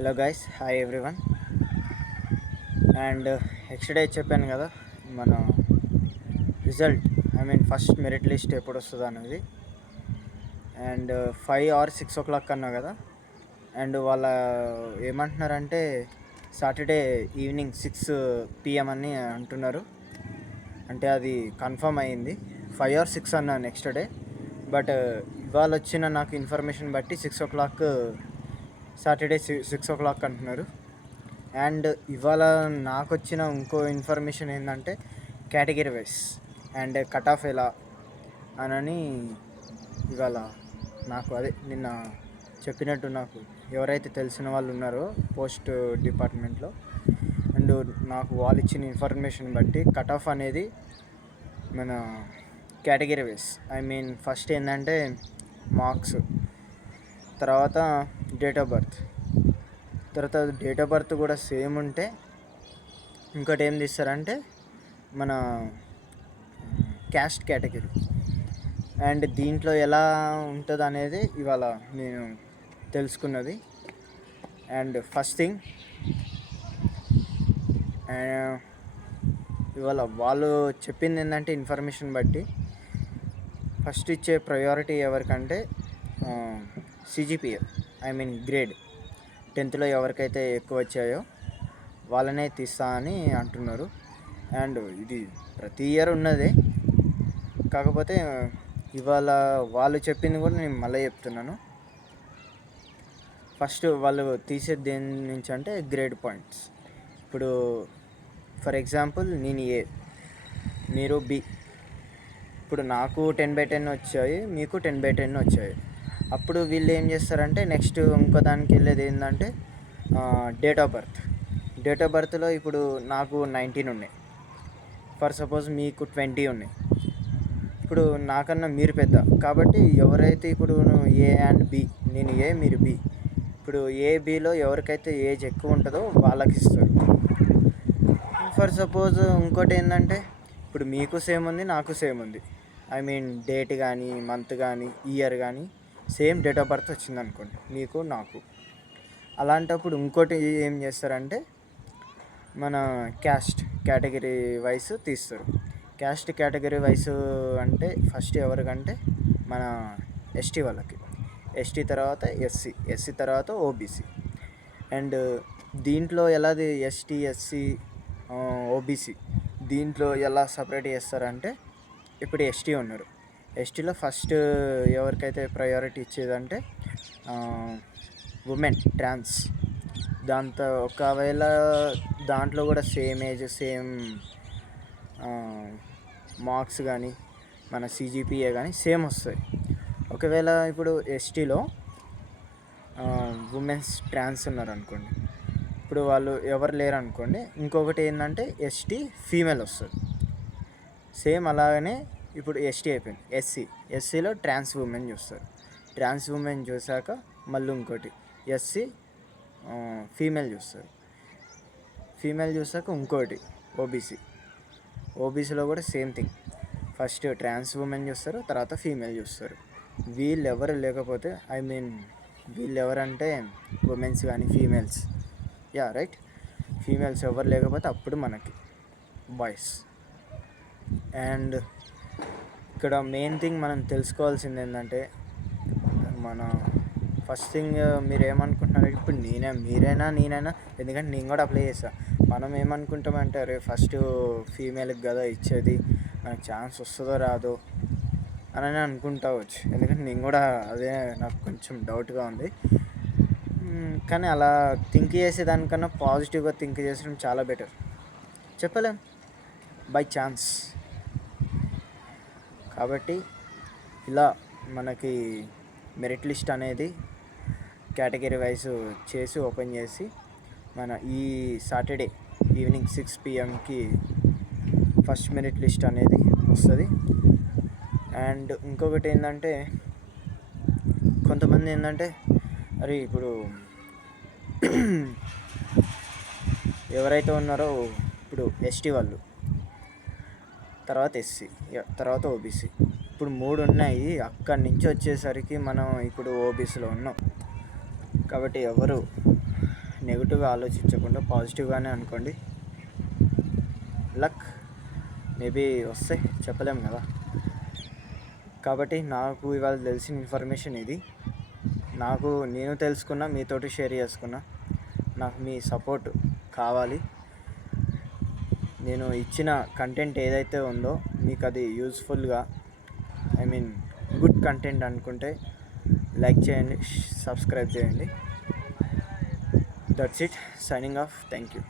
Hello guys, hi everyone. And ఎక్స్డే చెప్పాను కదా, మన రిజల్ట్ ఫస్ట్ మెరిట్ లిస్ట్ ఎప్పుడు వస్తుంది అనేది. అండ్ 5 or 6 o'clock అన్నా కదా. అండ్ వాళ్ళ ఏమంటున్నారంటే సాటర్డే ఈవినింగ్ 6 PM అని అంటున్నారు. అంటే అది కన్ఫర్మ్ అయ్యింది. 5 or 6 అన్నా నెక్స్ట్ డే. బట్ ఇవాళ వచ్చిన నాకు ఇన్ఫర్మేషన్ బట్టి 6 o'clock, సాటర్డే 6 o'clock అంటున్నారు. అండ్ ఇవాళ నాకు వచ్చిన ఇంకో ఇన్ఫర్మేషన్ ఏంటంటే category wise and cut off ఎలా అని ఇవాళ నాకు నిన్న చెప్పినట్టు నాకు ఎవరైతే తెలిసిన వాళ్ళు ఉన్నారో పోస్ట్ డిపార్ట్మెంట్లో, అండ్ నాకు వాళ్ళు ఇచ్చిన ఇన్ఫర్మేషన్ బట్టి కట్ ఆఫ్ అనేది మన కేటగిరీ వైజ్ ఫస్ట్ ఏంటంటే మార్క్స్, తర్వాత డేట్ ఆఫ్ బర్త్, తర్వాత డేట్ ఆఫ్ బర్త్ కూడా సేమ్ ఉంటే ఇంకోటి ఏం తీస్తారంటే మన క్యాస్ట్ కేటగిరీ. అండ్ దీంట్లో ఎలా ఉంటుంది అనేది ఇవాళ నేను తెలుసుకున్నది. అండ్ ఫస్ట్ థింగ్, ఇవాళ వాళ్ళు చెప్పింది ఏంటంటే ఇన్ఫర్మేషన్ బట్టి ఫస్ట్ ఇచ్చే ప్రయారిటీ ఎవరికంటే సిజిపిఏ, గ్రేడ్ 10th ఎవరికైతే ఎక్కువ వచ్చాయో వాళ్ళనే తీస్తా అని అంటున్నారు. అండ్ ఇది ప్రతి ఇయర్ ఉన్నదే, కాకపోతే ఇవాళ వాళ్ళు చెప్పింది కూడా నేను మళ్ళీ చెప్తున్నాను. ఫస్ట్ వాళ్ళు తీసేది దేని నుంచి అంటే గ్రేడ్ పాయింట్స్. ఇప్పుడు ఫర్ ఎగ్జాంపుల్ నేను ఏ, మీరు బి. ఇప్పుడు నాకు 10/10 వచ్చాయి, మీకు 10/10 వచ్చాయి. అప్పుడు వీళ్ళు ఏం చేస్తారంటే నెక్స్ట్ ఇంకో దానికి వెళ్ళేది ఏంటంటే date of birth. Date of బర్త్లో ఇప్పుడు నాకు 19 ఉన్నాయి, ఫర్ సపోజ్ మీకు 20 ఉన్నాయి. ఇప్పుడు నాకన్నా మీరు పెద్ద కాబట్టి ఎవరైతే ఇప్పుడు ఏ అండ్ బి, నేను ఏ మీరు బి, ఇప్పుడు ఏ బిలో ఎవరికైతే ఏజ్ ఎక్కువ ఉంటుందో వాళ్ళకి ఇస్తారు. ఫర్ సపోజ్ ఇంకోటి ఏంటంటే ఇప్పుడు మీకు సేమ్ ఉంది, నాకు సేమ్ ఉంది, డేట్ కానీ మంత్ కానీ ఇయర్ కానీ సేమ్ డేట్ ఆఫ్ బర్త్ వచ్చింది అనుకోండి మీకు నాకు. అలాంటప్పుడు ఇంకోటి ఏం చేస్తారంటే మన క్యాస్ట్ కేటగిరీ వైస్ తీస్తారు. క్యాస్ట్ కేటగిరీ వైస్ అంటే ఫస్ట్ ఎవరికంటే మన ఎస్టీ వాళ్ళకి, ఎస్టీ తర్వాత ఎస్సీ తర్వాత ఓబీసీ. అండ్ దీంట్లో ఎలాది ఎస్టీ ఎస్సీ ఓబీసీ దీంట్లో ఎలా సపరేట్ చేస్తారంటే ఇప్పుడు ఎస్టీ ఉన్నారు, ఎస్టీలో ఫస్ట్ ఎవరికైతే ప్రయారిటీ ఇచ్చేదంటే ఉమెన్, ట్రాన్స్. దాంతో ఒకవేళ దాంట్లో కూడా సేమ్ ఏజ్ సేమ్ మార్క్స్ కానీ మన సిజిపిఏ కానీ సేమ్ వస్తాయి. ఒకవేళ ఇప్పుడు ఎస్టీలో ఉమెన్స్ ట్రాన్స్ ఉన్నారు అనుకోండి, ఇప్పుడు వాళ్ళు ఎవరు లేరు అనుకోండి, ఇంకొకటి ఏంటంటే ఎస్టీ ఫీమేల్ వస్తుంది. సేమ్ అలాగనే ఇప్పుడు ఎస్టీ అయిపోయింది, ఎస్సీలో ట్రాన్స్ ఉమెన్ చూస్తారు. ట్రాన్స్ ఉమెన్ చూసాక మళ్ళీ ఇంకోటి ఎస్సీ ఫీమేల్ చూస్తారు. ఫీమేల్ చూసాక ఇంకోటి ఓబీసీలో కూడా same thing, first trans women చూస్తారు, తర్వాత ఫీమేల్ చూస్తారు. వీళ్ళు ఎవరు లేకపోతే వీళ్ళు ఎవరంటే ఉమెన్స్ కానీ ఫీమేల్స్, రైట్, ఫీమేల్స్ ఎవరు లేకపోతే అప్పుడు మనకి బాయ్స్. అండ్ ఇక్కడ మెయిన్ థింగ్ మనం తెలుసుకోవాల్సింది ఏంటంటే మన ఫస్ట్ థింగ్ మీరు ఏమనుకుంటున్నారు, ఇప్పుడు మీరైనా నేనైనా, ఎందుకంటే నేను కూడా అప్లై చేస్తాను. మనం ఏమనుకుంటామంటే అరే ఫస్ట్ ఫీమేల్కి కదా ఇచ్చేది, మనకు ఛాన్స్ వస్తుందో రాదో అని అనుకుంటావచ్చు. ఎందుకంటే నేను కూడా అదే నాకు కొంచెం డౌట్గా ఉంది. కానీ అలా థింక్ చేసేదానికన్నా పాజిటివ్గా థింక్ చేసడం చాలా బెటర్. చెప్పలేం, బై ఛాన్స్. కాబట్టి ఇలా మనకి మెరిట్ లిస్ట్ అనేది కేటగిరీ వైజ్ చేసి ఓపెన్ చేసి మన ఈ సాటర్డే ఈవినింగ్ 6 PMకి ఫస్ట్ మెరిట్ లిస్ట్ అనేది వస్తుంది. అండ్ ఇంకొకటి ఏంటంటే కొంతమంది ఏంటంటే అరే ఇప్పుడు ఎవరైతే ఉన్నారో ఇప్పుడు ఎస్టీ వాళ్ళు, తర్వాత ఎస్సీ, తర్వాత ఓబీసీ, ఇప్పుడు 3 ఉన్నాయి. అక్కడి నుంచి వచ్చేసరికి మనం ఇప్పుడు ఓబీసీలో ఉన్నాం. కాబట్టి ఎవరు నెగిటివ్గా ఆలోచించకుండా పాజిటివ్గానే అనుకోండి. లక్ మేబీ వస్తే చెప్పలేం కదా. కాబట్టి నాకు ఇవాళ తెలిసిన ఇన్ఫర్మేషన్ ఇది. నేను తెలుసుకున్నా, మీతోటి షేర్ చేసుకున్నా. నాకు మీ సపోర్ట్ కావాలి. నేను ఇచ్చిన కంటెంట్ ఏదైతే ఉందో మీకు అది యూస్ఫుల్గా, గుడ్ కంటెంట్ అనుకుంటే లైక్ చేయండి, సబ్స్క్రైబ్ చేయండి. That's it, signing off. Thank you.